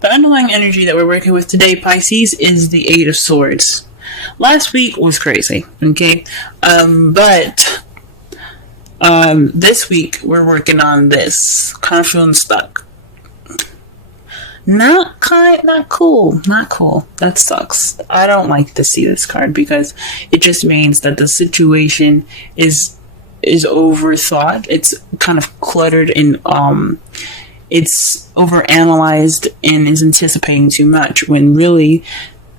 The underlying energy that we're working with today, Pisces, is the Eight of Swords. Last week was crazy, okay? But this week we're working on this. Kind of feeling stuck. Not cool. That sucks. I don't like to see this card because it just means that the situation is overthought. It's kind of cluttered and it's overanalyzed and is anticipating too much when really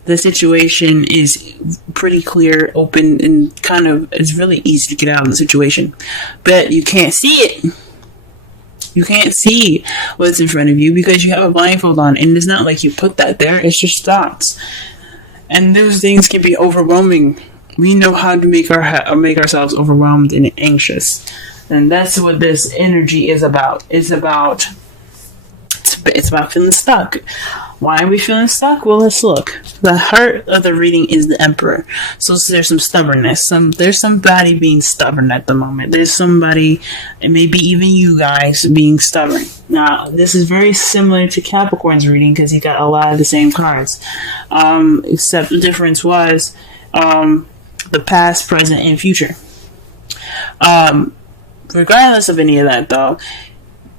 the situation is pretty clear, open, and kind of it's really easy to get out of the situation. But you can't see it. You can't see what's in front of you because you have a blindfold on, and it's not like you put that there, it's just thoughts. And those things can be overwhelming. We know how to make ourselves overwhelmed and anxious. And that's what this energy is about. It's about feeling stuck. Why are we feeling stuck? Well, let's look. The heart of the reading is the Emperor. So there's some stubbornness. There's somebody being stubborn at the moment. There's somebody, and maybe even you guys, being stubborn. Now, this is very similar to Capricorn's reading because he got a lot of the same cards. Except the difference was the past, present, and future. Regardless of any of that, though,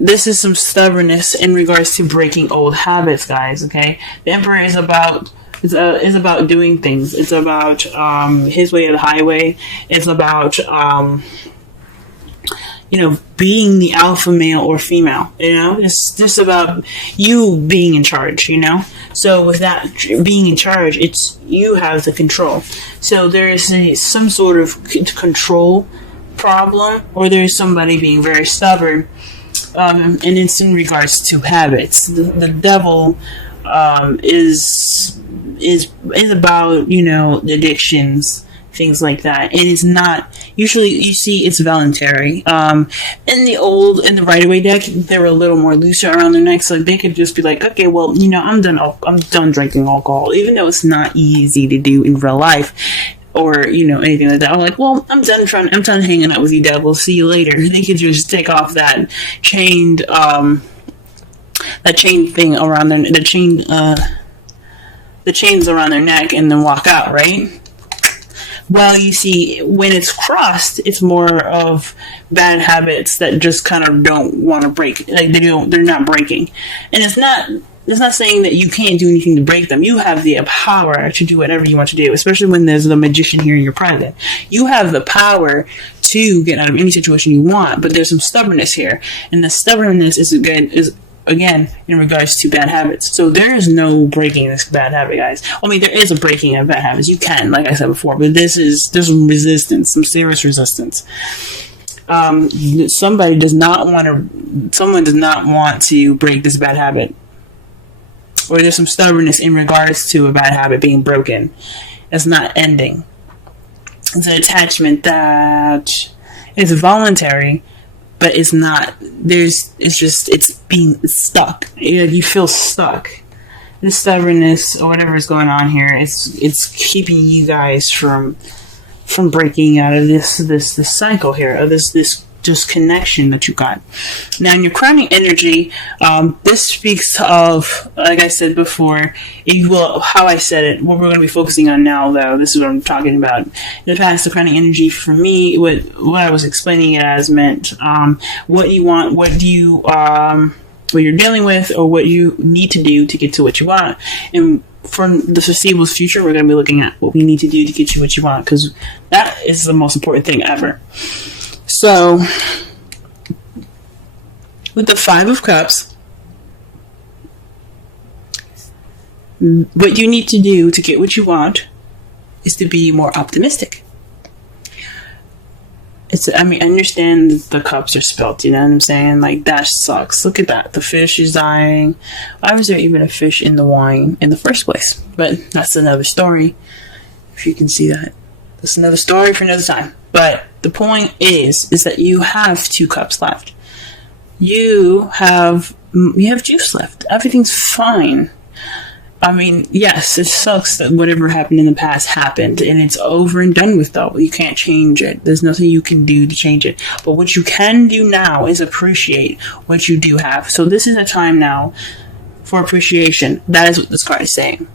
this is some stubbornness in regards to breaking old habits, guys. Okay, the Emperor is about doing things. It's about his way or the highway. It's about being the alpha male or female. It's just about you being in charge. So with that being in charge, it's you have the control. So there is some sort of control problem, or there's somebody being very stubborn. And it's in regards to habits. The devil is about addictions, things like that. And it's not usually, you see, it's voluntary. In the Rider-Waite deck, they were a little more looser around their neck, so they could just be like, okay, well, I'm done drinking alcohol, even though it's not easy to do in real life. Or, anything like that. I'm like, well, I'm done hanging out with you, devil. See you later. They could just take off that chain thing around the chains around their neck and then walk out, right? Well, you see, when it's crossed, it's more of bad habits that just kind of don't want to break. Like, they're not breaking. And it's not saying that you can't do anything to break them. You have the power to do whatever you want to do, especially when there's the magician here in your present. You have the power to get out of any situation you want, but there's some stubbornness here. And the stubbornness is again in regards to bad habits. So there is no breaking this bad habit, guys. I mean, there is a breaking of bad habits. You can, like I said before, but there's some resistance, some serious resistance. Someone does not want to break this bad habit. Or there's some stubbornness in regards to a bad habit being broken. It's not ending. It's an attachment that is voluntary, but it's not. It's being stuck. You feel stuck. This stubbornness or whatever is going on here, it's keeping you guys from breaking out of this cycle here, of this just connection that you got. Now, in your crowning energy, this speaks of, like I said before, how I said it, what we're going to be focusing on now, though, this is what I'm talking about. In the past, the crowning energy for me, what I was explaining it as meant, what you want, what you're dealing with, or what you need to do to get to what you want. And for the foreseeable future, we're going to be looking at what we need to do to get you what you want, because that is the most important thing ever. So, with the Five of Cups, what you need to do to get what you want is to be more optimistic. I understand the cups are spelt, you know what I'm saying? Like, that sucks. Look at that. The fish is dying. Why was there even a fish in the wine in the first place? But that's another story, if you can see that. That's another story for another time. But the point is that you have 2 cups left. You have juice left. Everything's fine. I mean, yes, it sucks that whatever happened in the past happened, and it's over and done with, though. You can't change it. There's nothing you can do to change it. But what you can do now is appreciate what you do have. So this is a time now for appreciation. That is what this card is saying.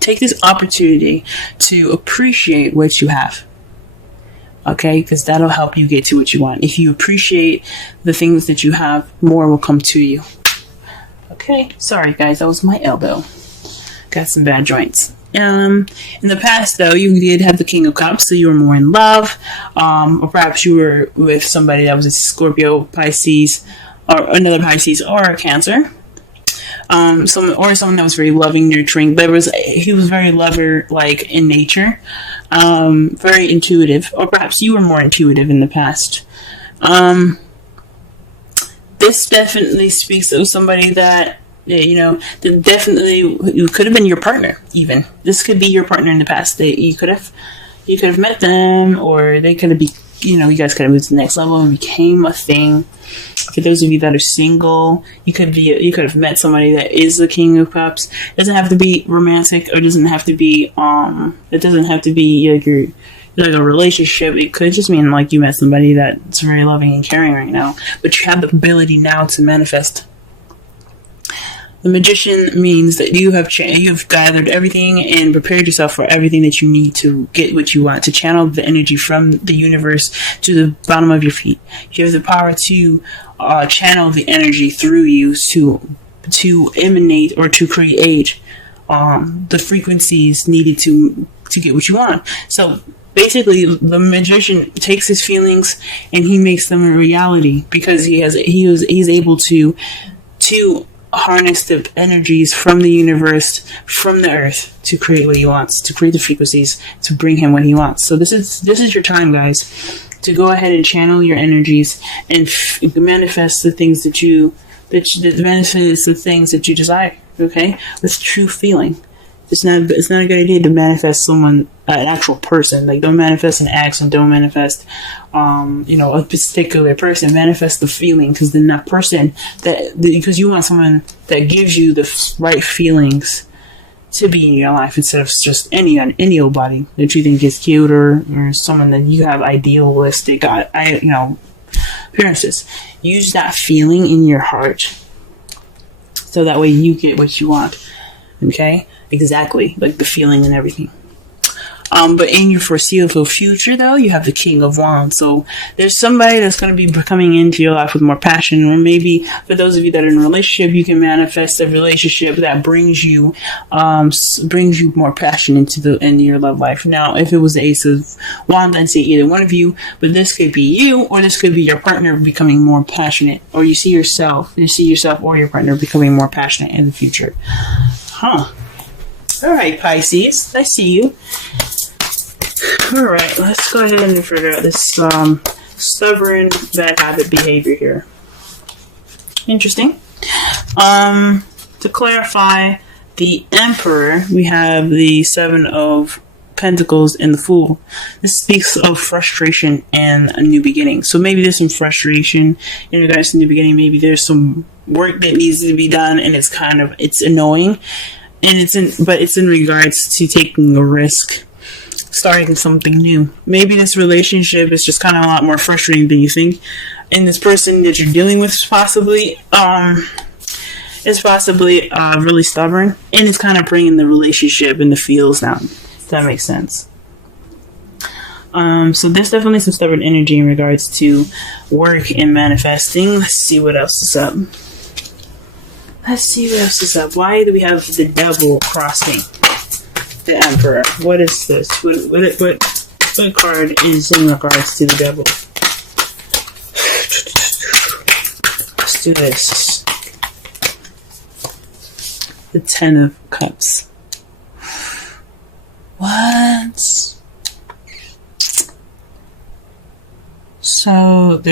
Take this opportunity to appreciate what you have. Okay, because that'll help you get to what you want. If you appreciate the things that you have, more will come to you. Okay, sorry guys, that was my elbow. Got some bad joints. In the past, though, you did have the King of Cups, so you were more in love, or perhaps you were with somebody that was a Scorpio, Pisces, or another Pisces, or a Cancer. Someone that was very loving, nurturing. He was very lover-like in nature, very intuitive, or perhaps you were more intuitive in the past. This definitely speaks of somebody that, that definitely you could have been your partner. Even this could be your partner in the past. That you could have met them, or they could have you guys could have moved to the next level and became a thing. For those of you that are single, you could have met somebody that is the King of Cups. It doesn't have to be romantic, or doesn't have to be it doesn't have to be like a relationship. It could just mean like you met somebody that's very loving and caring right now, but you have the ability now to manifest. The Magician means that you've gathered everything and prepared yourself for everything that you need to get what you want, to channel the energy from the universe to the bottom of your feet. You have the power to channel the energy through you to emanate or to create the frequencies needed to get what you want. So basically, the Magician takes his feelings and he makes them a reality, because he's able to harness the energies from the universe, from the earth, to create what he wants, to create the frequencies, to bring him what he wants. So this is your time, guys, to go ahead and channel your energies and manifest the things that you desire. Okay, with true feeling. It's not a good idea to manifest someone, an actual person. Like, don't manifest an action, don't manifest, a particular person. Manifest the feeling, because then that person because you want someone that gives you the right feelings to be in your life, instead of just any old body that you think is cute, or someone that you have idealistic, appearances. Use that feeling in your heart, so that way you get what you want. Okay. Exactly, like the feeling and everything. But in your foreseeable future, though, you have the King of Wands. So there's somebody that's going to be coming into your life with more passion, or maybe for those of you that are in a relationship, you can manifest a relationship that brings you more passion into your love life. Now, if it was the Ace of Wands, I'd say either one of you, but this could be you, or this could be your partner becoming more passionate, or you see yourself or your partner becoming more passionate in the future. All right, Pisces, I see you. All right, let's go ahead and figure out this stubborn bad habit behavior here. Interesting. To clarify, the Emperor, we have the Seven of Pentacles and the Fool. This speaks of frustration and a new beginning. So maybe there's some frustration in regards to new beginning. Maybe there's some work that needs to be done, and it's annoying. And it's in regards to taking a risk, starting something new. Maybe this relationship is just kind of a lot more frustrating than you think, and this person that you're dealing with is possibly really stubborn, and it's kind of bringing the relationship and the feels down. If that makes sense. So there's definitely some stubborn energy in regards to work and manifesting. Let's see what else is up. Why do we have the Devil crossing the Emperor? What is this? What card is in regards to the Devil? Let's do this. The Ten of Cups. What? So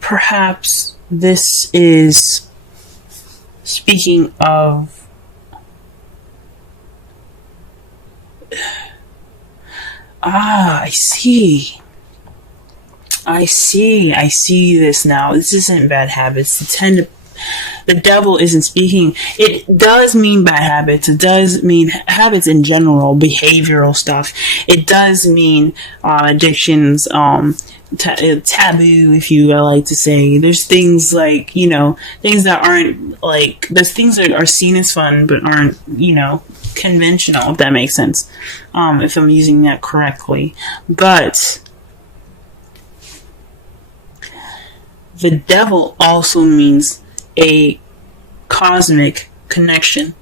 perhaps this is speaking of I see this now. This isn't bad habits. The Devil isn't speaking. It does mean bad habits. It does mean habits in general, behavioral stuff. It does mean addictions, taboo, if you like to say. There's things like, things that aren't like, there's things that are seen as fun but aren't, conventional, if that makes sense, if I'm using that correctly. But the devil also means a cosmic connection.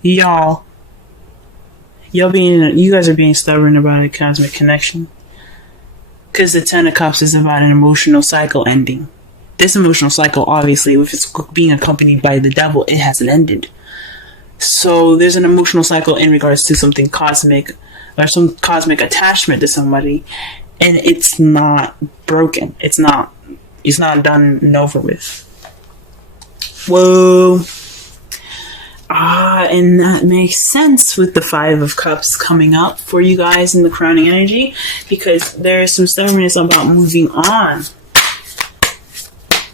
You guys are being stubborn about a cosmic connection. Because the Ten of Cups is about an emotional cycle ending. This emotional cycle, obviously, if it's being accompanied by the devil, it hasn't ended. So there's an emotional cycle in regards to something cosmic, or some cosmic attachment to somebody, and it's not broken. It's not done and over with. Whoa. And that makes sense with the Five of Cups coming up for you guys in the crowning energy, because there is some stubbornness about moving on.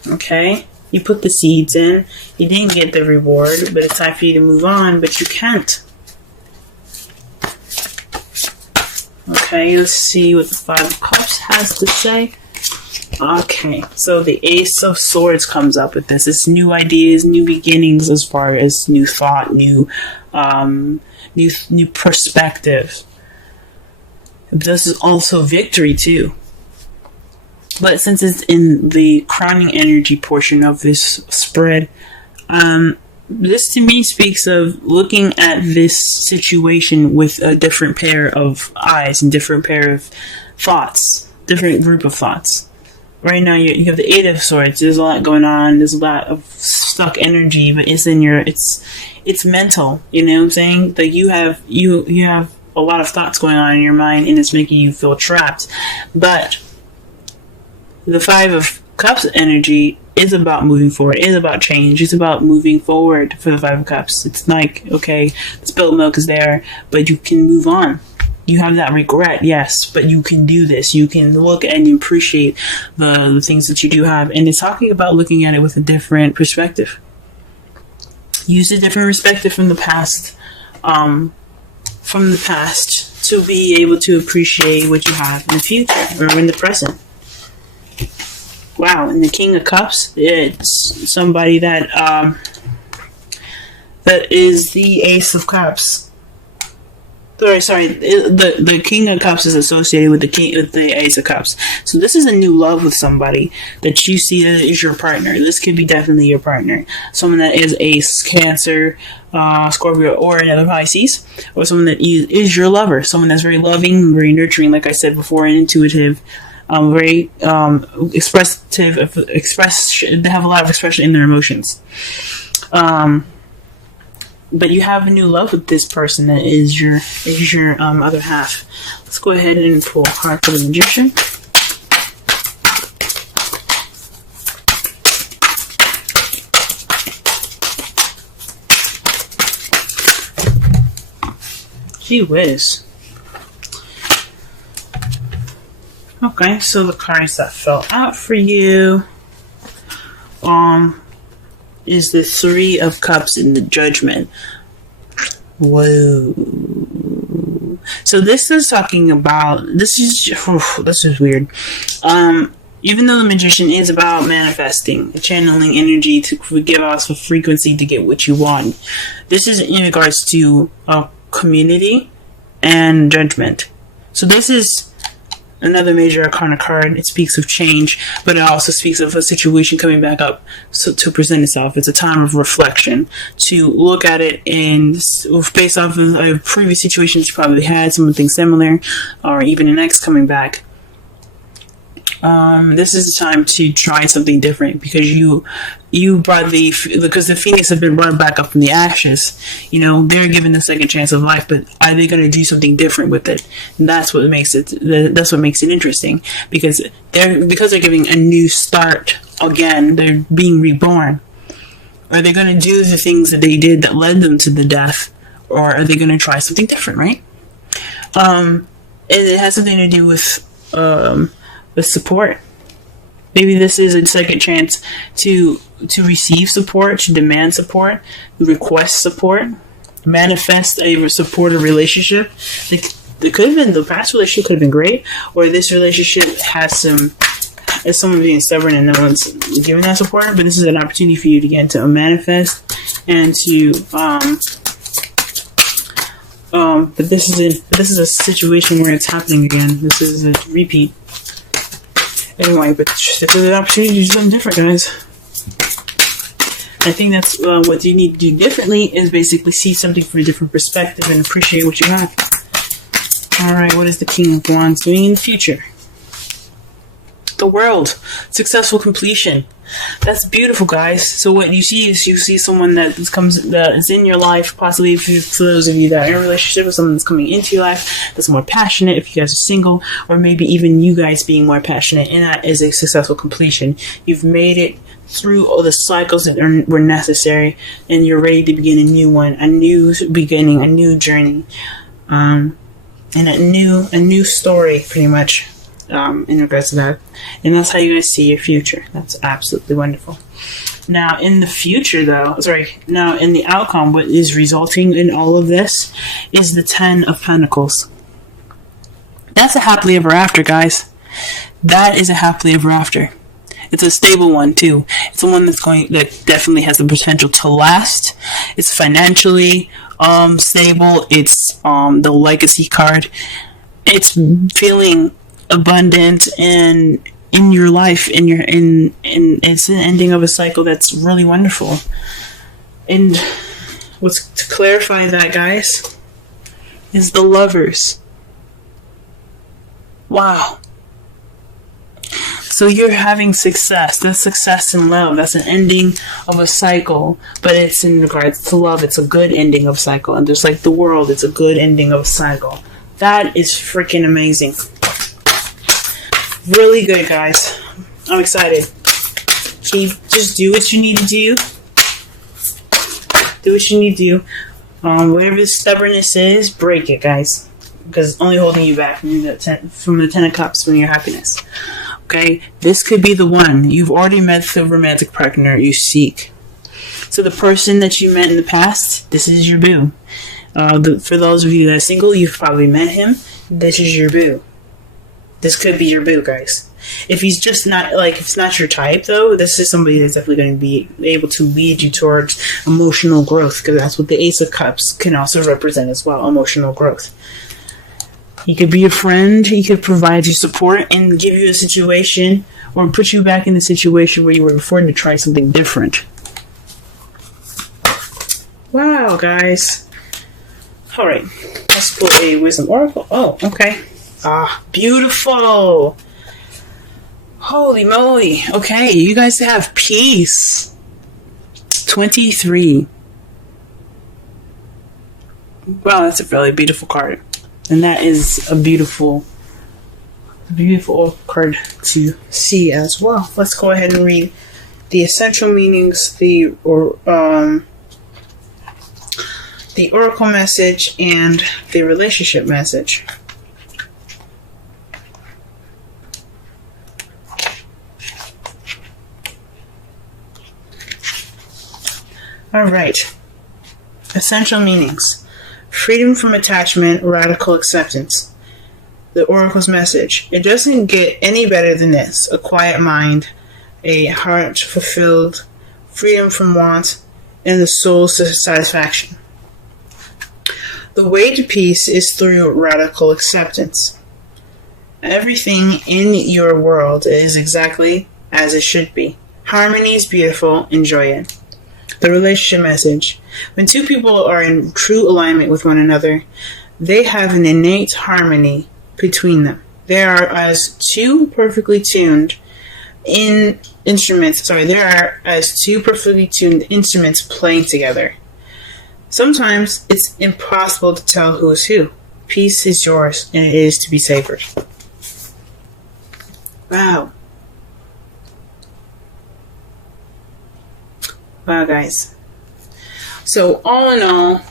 Okay? You put the seeds in, you didn't get the reward, but it's time for you to move on, but you can't. Okay, let's see what the Five of Cups has to say. Okay, so the Ace of Swords comes up with this. It's new ideas, new beginnings, as far as new thought, new perspective. This is also victory too. But since it's in the crowning energy portion of this spread, this to me speaks of looking at this situation with a different pair of eyes and different pair of thoughts, different group of thoughts. Right now, you have the Eight of Swords. There's a lot going on. There's a lot of stuck energy, but it's mental. You know what I'm saying? Like you have a lot of thoughts going on in your mind, and it's making you feel trapped. But the Five of Cups energy is about moving forward. It is about change. It's about moving forward for the Five of Cups. It's like, okay, the spilled milk is there, but you can move on. You have that regret, yes, but you can do this. You can look and appreciate the things that you do have. And it's talking about looking at it with a different perspective. Use a different perspective from the past. To be able to appreciate what you have in the future or in the present. Wow, and the King of Cups, it's somebody that is the Ace of Cups. Sorry. The King of Cups is associated with the Ace of Cups. So this is a new love with somebody that you see that is your partner. This could be definitely your partner. Someone that is Ace, Cancer, Scorpio, or another Pisces, or someone that is your lover. Someone that's very loving, very nurturing, like I said before, and intuitive. Very expressive. They have a lot of expression in their emotions. But you have a new love with this person that is your other half. Let's go ahead and pull a card for the Magician. Gee whiz. Okay, so the cards that fell out for you is the Three of Cups in the Judgment. Whoa. So this is talking about, this is weird. Even though the Magician is about manifesting, channeling energy to give off a frequency to get what you want, this is in regards to community and judgment. So this is another major arcana card. It speaks of change, but it also speaks of a situation coming back up to present itself. It's a time of reflection, to look at it and based off of a previous situations you probably had, something similar, or even an ex coming back. This is the time to try something different, because you brought because the Phoenix have been brought back up from the ashes. You know, they're given a second chance of life, but are they going to do something different with it? And that's what makes it interesting, because they're giving a new start again. They're being reborn. Are they going to do the things that they did that led them to the death, or are they going to try something different? Right? And it has something to do with support. Maybe this is a second chance to receive support, to demand support, request support, manifest a supportive relationship. it could have been, the past relationship could have been great, or this relationship has is someone being stubborn and no one's giving that support. But this is an opportunity for you to get into manifest and to but this is a situation where it's happening again. This is a repeat. Anyway, but this is an opportunity to do something different, guys. I think that's what you need to do differently, is basically see something from a different perspective and appreciate what you have. Alright, what is the King of Wands doing in the future? The World. Successful completion. That's beautiful, guys. So what you see is someone that is in your life, possibly for those of you that are in a relationship with someone that's coming into your life, that's more passionate if you guys are single, or maybe even you guys being more passionate, and that is a successful completion. You've made it through all the cycles that were necessary, and you're ready to begin a new one, a new beginning, a new journey, and a new story, pretty much. In regards to that, and that's how you guys see your future. That's absolutely wonderful. Now in the future now in the outcome, what is resulting in all of this is the 10 of Pentacles. That's a happily ever after, guys. That is a happily ever after. It's a stable one too. It's one that definitely has the potential to last. It's financially stable. It's the legacy card. It's feeling abundant and in your life, and it's an ending of a cycle that's really wonderful. And to clarify that, guys, is the Lovers. Wow. So you're having success. That's success in love. That's an ending of a cycle, but it's in regards to love. It's a good ending of a cycle, and just like the World, it's a good ending of a cycle. That is freaking amazing. Really good, guys. I'm excited. Just do what you need to do. Do what you need to do. Whatever the stubbornness is, break it, guys. Because it's only holding you back from the 10 of Cups, from your happiness. Okay? This could be the one. You've already met the romantic partner you seek. So the person that you met in the past, this is your boo. For those of you that are single, you've probably met him. This is your boo. This could be your boo, guys. If he's just not, if it's not your type, though, this is somebody that's definitely going to be able to lead you towards emotional growth, because that's what the Ace of Cups can also represent as well, emotional growth. He could be a friend, he could provide you support and give you a situation, or put you back in the situation where you were before to try something different. Wow, guys. Alright, let's pull a Wisdom Oracle. Oh, okay. Ah, beautiful. Holy moly. Okay, you guys have peace. 23. Wow, that's a really beautiful card. And that is a beautiful card to see as well. Let's go ahead and read the essential meanings, the oracle message, and the relationship message. Alright. Essential meanings. Freedom from attachment, radical acceptance. The Oracle's message. It doesn't get any better than this. A quiet mind, a heart fulfilled, freedom from want, and the soul's satisfaction. The way to peace is through radical acceptance. Everything in your world is exactly as it should be. Harmony is beautiful. Enjoy it. The relationship message. When two people are in true alignment with one another, they have an innate harmony between them. They are as two perfectly tuned instruments playing together. Sometimes it's impossible to tell who is who. Peace is yours, and it is to be savored. Wow. Wow, guys. So, all in all,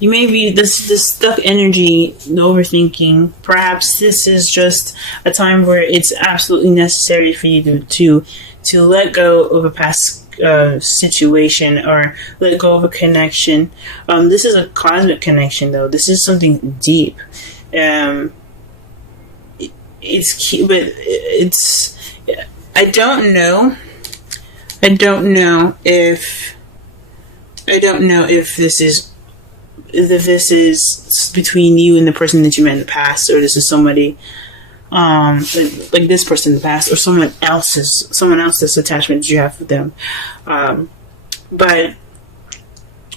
you may be this stuck energy, the overthinking. Perhaps this is just a time where it's absolutely necessary for you to to let go of a past situation, or let go of a connection. This is a cosmic connection, though. This is something deep. It's cute, but it's. I don't know if this is between you and the person that you met in the past, or this is somebody like this person in the past, or someone else's attachment that you have with them. But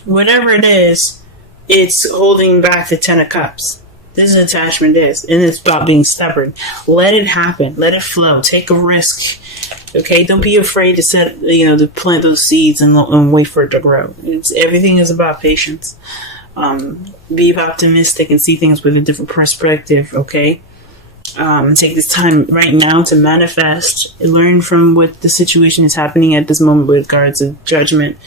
whatever it is, it's holding back the Ten of Cups. This is attachment is, and it's about being stubborn. Let it happen. Let it flow. Take a risk. Okay, don't be afraid to to plant those seeds and wait for it to grow. Everything is about patience. Be optimistic and see things with a different perspective. Okay, take this time right now to manifest and learn from what the situation is happening at this moment with regards to judgment.